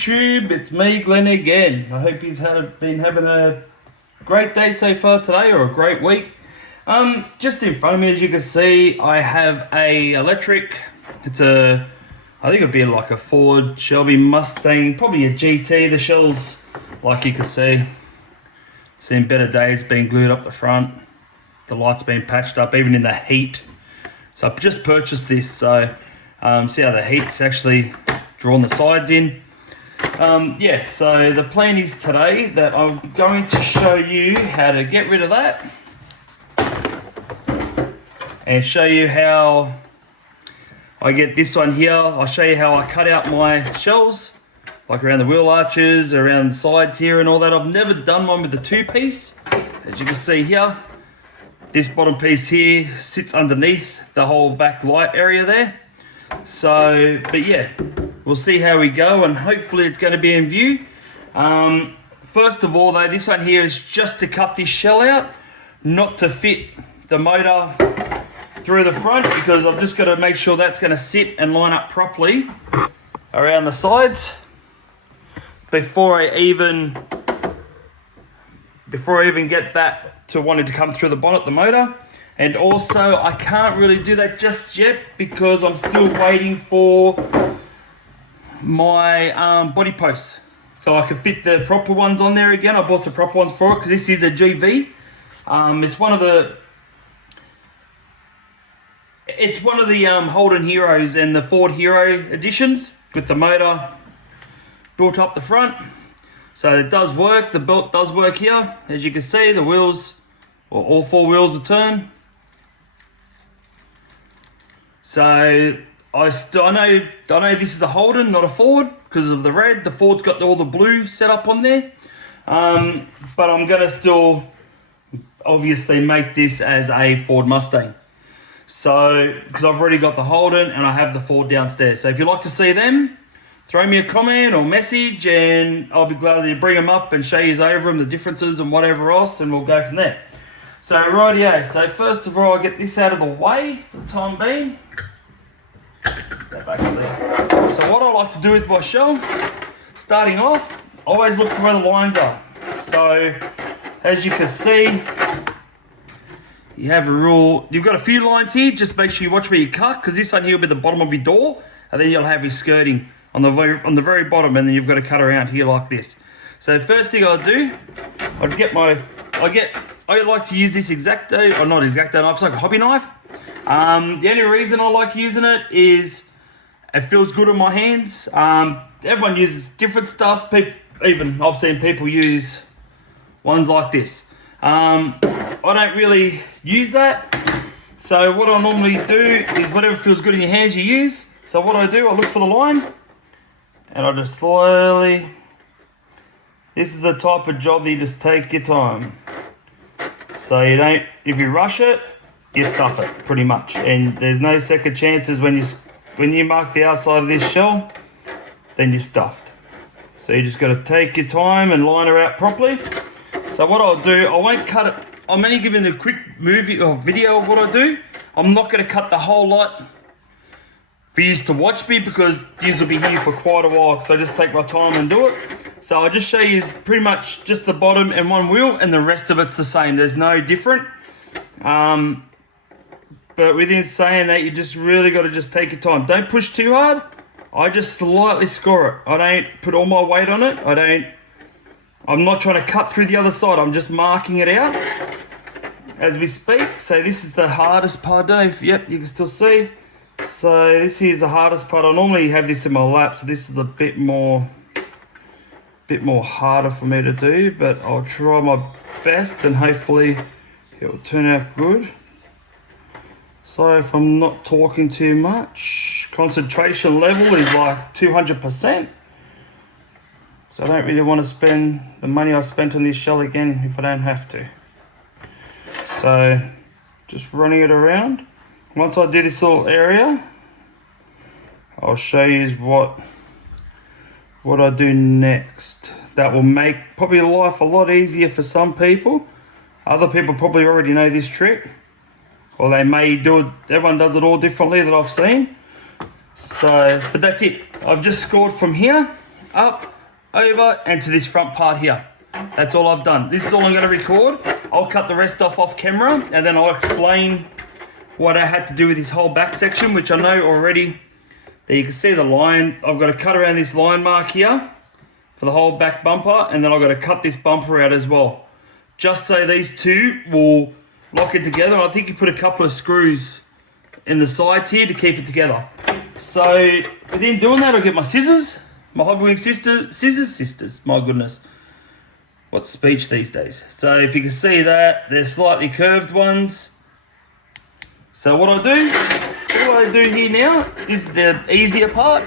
YouTube, it's me, Glenn, again. I hope he's been having a great day so far today, or a great week. Just in front of me, as you can see, I have a electric. It's I think it'd be like a Ford Shelby Mustang, probably a GT. The shell's, like you can see, seen better days, being glued up the front. The light's been patched up, even in the heat. So I've just purchased this, so see how the heat's actually drawn the sides in. Yeah, so the plan is today that I'm going to show you how to get rid of that and show you how I get this one here. I'll show you how I cut out my shells, like around the wheel arches, around the sides here and all that. I've never done one with the two-piece. As you can see here, this bottom piece here sits underneath the whole back light area there. So, but yeah, we'll see how we go, and hopefully it's going to be in view. First of all though, this one here is just to cut this shell out, not to fit the motor through the front, because I've just got to make sure that's going to sit and line up properly around the sides before I even get that to wanting to come through the bonnet, the motor. And also I can't really do that just yet because I'm still waiting for my body posts, so I can fit the proper ones on there again. I bought some proper ones for it because this is a GV. It's one of the Holden Heroes and the Ford Hero editions with the motor built up the front. So it does work. The belt does work here. As you can see, the wheels, or all four wheels, will turn. So I know this is a Holden, not a Ford, because of the red. The Ford's got all the blue set up on there. But I'm going to still obviously make this as a Ford Mustang. So, because I've already got the Holden and I have the Ford downstairs. So if you'd like to see them, throw me a comment or message and I'll be glad to bring them up and show you over them, the differences and whatever else, and we'll go from there. So rightio, so first of all, I'll get this out of the way for the time being. Go back up there. So what I like to do with my shell, starting off, always look for where the lines are. So as you can see, you have a rule, you've got a few lines here, just make sure you watch where you cut, because this one here will be the bottom of your door, and then you'll have your skirting on the very bottom, and then you've got to cut around here like this. So first thing I'll do, I like to use this X-Acto, or not X-Acto knife, it's like a hobby knife. The only reason I like using it is it feels good on my hands. Everyone uses different stuff. Even I've seen people use ones like this. I don't really use that. So what I normally do is whatever feels good in your hands you use. So what I do, I look for the line and I just slowly, this is the type of job that you just take your time. So you don't, if you rush it, you stuff it pretty much. And there's no second chances when you mark the outside of this shell, then you're stuffed. So you just got to take your time and line her out properly. So what I'll do, I won't cut it. I'm only giving a quick movie or video of what I do. I'm not going to cut the whole lot for you to watch me, because you will be here for quite a while. So I just take my time and do it. So I'll just show you pretty much just the bottom and one wheel, and the rest of it's the same. There's no different. But within saying that, you just really got to just take your time. Don't push too hard. I just slightly score it. I don't put all my weight on it. I'm not trying to cut through the other side. I'm just marking it out as we speak. So this is the hardest part. Yep, you can still see. So this here is the hardest part. I normally have this in my lap, so this is a bit more harder for me to do, but I'll try my best and hopefully it will turn out good. So if I'm not talking too much, concentration level is like 200%. So I don't really want to spend the money I spent on this shell again if I don't have to. So just running it around. Once I do this little area, I'll show you what I do next. That will make probably life a lot easier for some people. Other people probably already know this trick, or they may do it. Everyone does it all differently that I've seen. So, but that's it. I've just scored from here. up, over, and to this front part here. That's all I've done. This is all I'm going to record. I'll cut the rest off camera, and then I'll explain what I had to do with this whole back section, which I know already. There you can see the line. I've got to cut around this line mark here for the whole back bumper, and then I've got to cut this bumper out as well, just so these two will lock it together. I think you put a couple of screws in the sides here to keep it together. So within doing that, I'll get my scissors, my Hobbywing scissors, my goodness. What's speech these days? So if you can see that, they're slightly curved ones. So what I do here now, this is the easier part.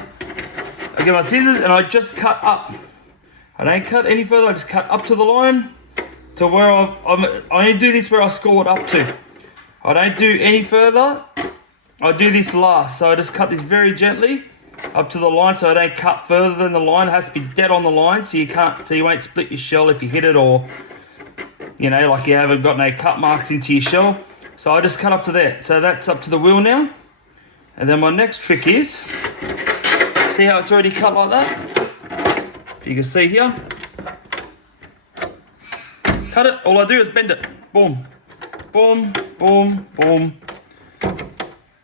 I get my scissors and I just cut up. I don't cut any further, I just cut up to the line to where I only do this where I score it up to. I don't do any further. I do this last, so I just cut this very gently up to the line, so I don't cut further than the line. It has to be dead on the line, so you won't split your shell if you hit it, or you know, like you haven't got no cut marks into your shell. So I just cut up to there. So that's up to the wheel now. And then my next trick is, see how it's already cut like that? You can see here. Cut it. All I do is bend it. Boom, boom, boom, boom.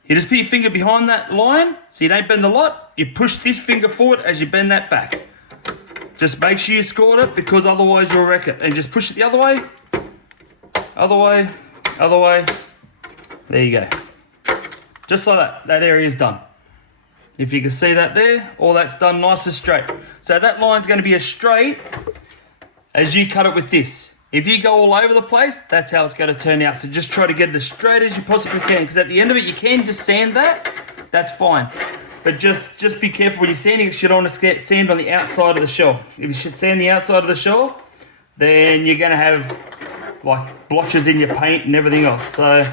You just put your finger behind that line, so you don't bend the lot. You push this finger forward as you bend that back. Just make sure you scored it, because otherwise you'll wreck it. And just push it the other way, other way, other way. There you go. Just like that. That area is done. If you can see that there, all that's done nice and straight. So that line's going to be as straight as you cut it with this. If you go all over the place, that's how it's going to turn out. So just try to get it as straight as you possibly can, because at the end of it, you can just sand that. That's fine. But just be careful when you're sanding it. You don't want to sand on the outside of the shell. If you should sand the outside of the shell, then you're going to have like blotches in your paint and everything else. So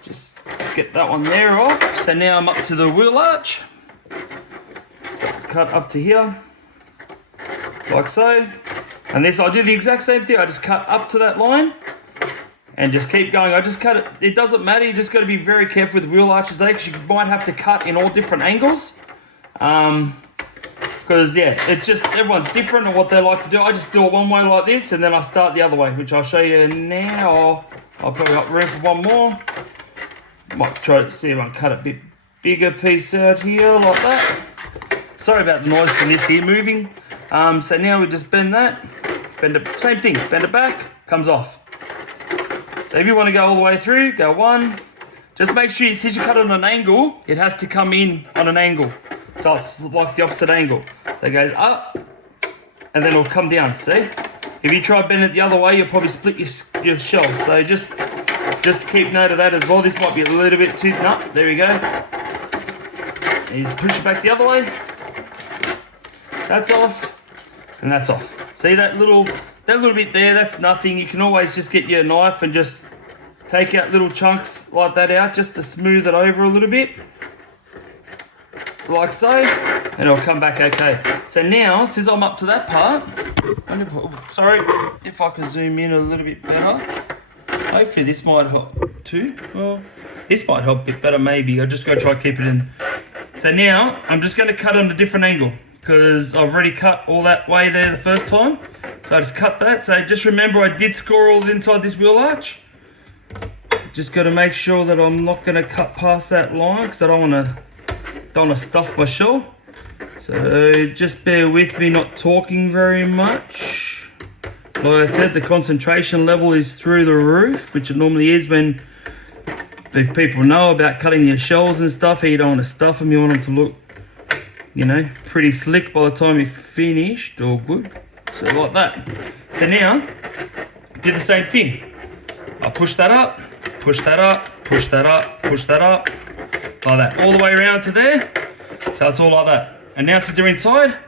just get that one there off. So now I'm up to the wheel arch. So cut up to here, like so. And this, I do the exact same thing. I just cut up to that line and just keep going. I just cut it. It doesn't matter. You just got to be very careful with wheel arches there, because you might have to cut in all different angles. Because yeah, it's just, everyone's different on what they like to do. I just do it one way like this, and then I start the other way, which I'll show you now. I'll probably got room for one more. Might try to see if I can cut a bit bigger piece out here like that. Sorry about the noise from this here moving. So now we just bend that, bend it, same thing, bend it back, comes off. So if you want to go all the way through, go one. Just make sure, since you cut it on an angle, it has to come in on an angle. So it's like the opposite angle. So it goes up, and then it'll come down, see? If you try to bend it the other way, you'll probably split your shell. So just keep note of that as well. This might be a little bit too, no, there we go. And you push it back the other way. That's off, and that's off. See that little bit there, that's nothing. You can always just get your knife and just take out little chunks like that out, just to smooth it over a little bit. Like so, and it'll come back okay. So now, since I'm up to that part, sorry, if I can zoom in a little bit better. Hopefully this might help too. Well, this might help a bit better maybe. I'm just going to try to keep it in. So now, I'm just going to cut on a different angle, because I've already cut all that way there the first time. So I just cut that. So just remember, I did score all inside this wheel arch. Just got to make sure that I'm not going to cut past that line, because I don't want to stuff my shell. So just bear with me not talking very much. Like I said, the concentration level is through the roof, which it normally is when, if people know about cutting your shells and stuff, you don't want to stuff them, you want them to look, you know, pretty slick by the time you're finished, or good. So like that. So now, do the same thing. I'll push that up, push that up, push that up, push that up, like that, all the way around to there. So it's all like that. And now since they're inside,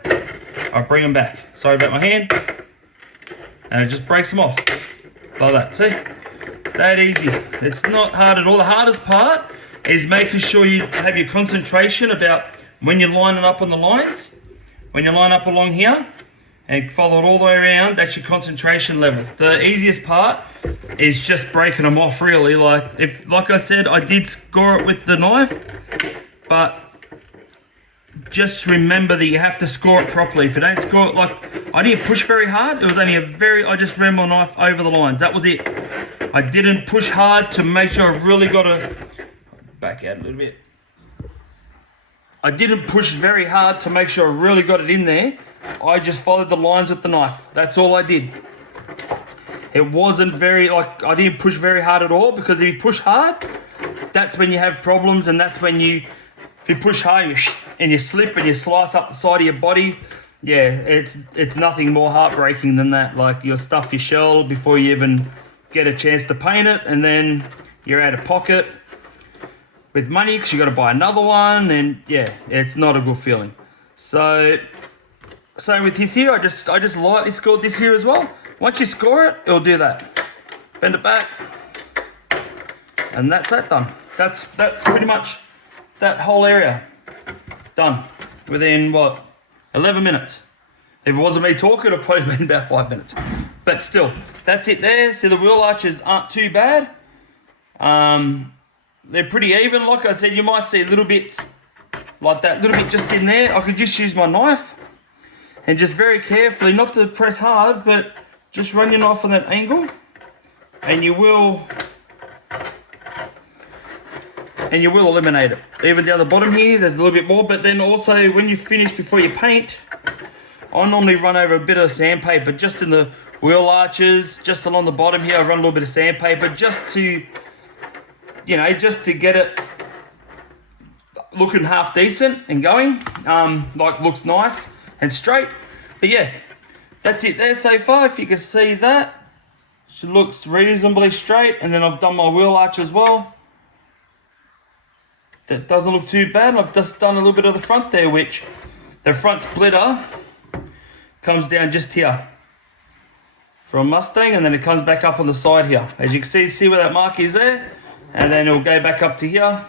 I'll bring them back. Sorry about my hand. And it just breaks them off, like that, see? That easy. It's not hard at all. The hardest part is making sure you have your concentration about when you're lining up on the lines. When you line up along here and follow it all the way around, that's your concentration level. The easiest part is just breaking them off, really. Like I said, I did score it with the knife, but just remember that you have to score it properly. If you don't score it, like, I didn't push very hard. It was only I just ran my knife over the lines. That was it. I didn't push hard to make sure I really got to, back out a little bit. I didn't push very hard to make sure I really got it in there. I just followed the lines with the knife. That's all I did. It wasn't very, like, I didn't push very hard at all, because if you push hard, that's when you have problems, and that's when if you push hard and you slip and you slice up the side of your body, yeah, it's nothing more heartbreaking than that. Like, you'll stuff your shell before you even get a chance to paint it, and then you're out of pocket with money because you got to buy another one, and yeah, it's not a good feeling. So same with this here. I just lightly scored this here as well. Once you score it, it'll do that. Bend it back, and that's that done. That's pretty much that whole area done within, what, 11 minutes. If it wasn't me talking, it'd probably been about 5 minutes. But still, that's it there. See, the wheel arches aren't too bad. They're pretty even. Like I said, you might see little bits like that, little bit just in there. I could just use my knife and just very carefully, not to press hard, but just run your knife on that angle, and you will eliminate it. Even down the bottom here, there's a little bit more, but then also when you finish, before you paint, I normally run over a bit of sandpaper just in the wheel arches, just along the bottom here. I run a little bit of sandpaper just to, just to get it looking half decent and going, like, looks nice and straight. But yeah, that's it there so far. If you can see that, she looks reasonably straight, and then I've done my wheel arch as well. That doesn't look too bad. I've just done a little bit of the front there, which the front splitter comes down just here from Mustang, and then it comes back up on the side here. As you can see where that mark is there, and then it'll go back up to here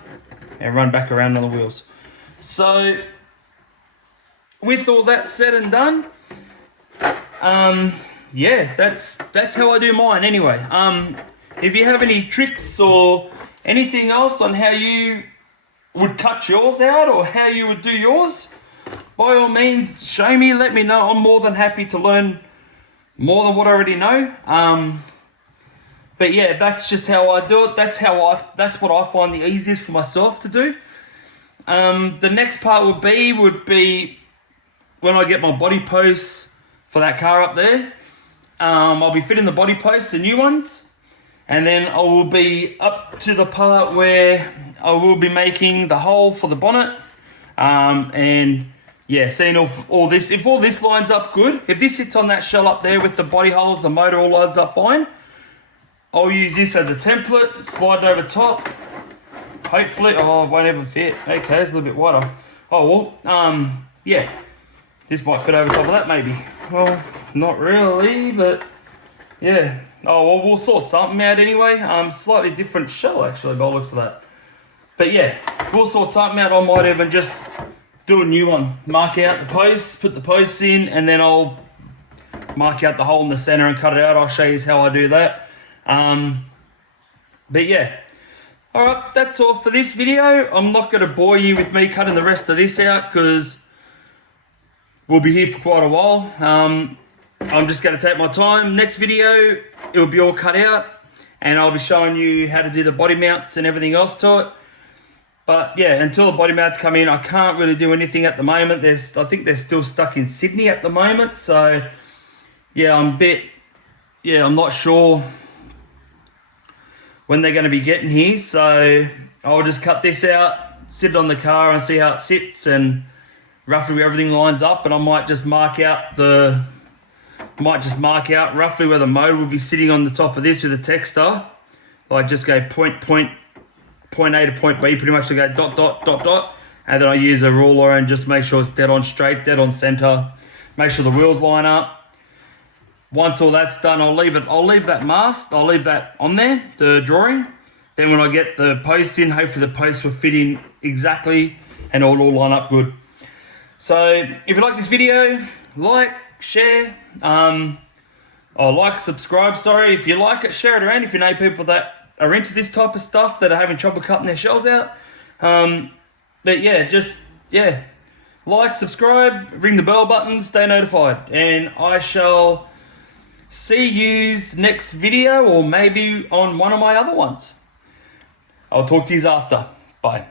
and run back around on the wheels. So with all that said and done, yeah, that's how I do mine anyway. If you have any tricks or anything else on how you would cut yours out or how you would do yours, by all means show me, let me know. I'm more than happy to learn more than what I already know. But yeah, that's just how I do it. That's what I find the easiest for myself to do. The next part would be when I get my body posts for that car up there. I'll be fitting the body posts, the new ones, and then I will be up to the part where I will be making the hole for the bonnet. And yeah, seeing all this, if all this lines up good, if this sits on that shell up there with the body holes, the motor all lines up fine, I'll use this as a template, slide it over top. Hopefully, oh, it won't even fit. Okay, it's a little bit wider. Oh, well, yeah, this might fit over top of that maybe. Well, not really, but yeah. Oh, well, we'll sort something out anyway. Slightly different shell actually by the looks of that. But yeah, we'll sort something out. I might even just do a new one. Mark out the posts, put the posts in, and then I'll mark out the hole in the center and cut it out. I'll show you how I do that. But yeah. Alright, that's all for this video. I'm not going to bore you with me cutting the rest of this out because we'll be here for quite a while. I'm just going to take my time. Next video, it'll be all cut out, and I'll be showing you how to do the body mounts and everything else to it. But yeah, until the body mounts come in, I can't really do anything at the moment. I think they're still stuck in Sydney at the moment. So yeah, I'm not sure when they're going to be getting here. So I'll just cut this out, sit it on the car and see how it sits and roughly where everything lines up. And I might just mark out roughly where the motor will be sitting on the top of this with a texter. Like just go point A to point B, pretty much to go dot, dot, dot, dot. And then I use a ruler and just make sure it's dead on straight, dead on center. Make sure the wheels line up. Once all that's done, I'll leave that on there, the drawing. Then when I get the post in, hopefully the post will fit in exactly and it'll all line up good. So if you like this video, like, share, subscribe, sorry. If you like it, share it around if you know people that are into this type of stuff, that are having trouble cutting their shells out. But yeah, like, subscribe, ring the bell button, stay notified. And I shall see you next video, or maybe on one of my other ones. I'll talk to you after. Bye.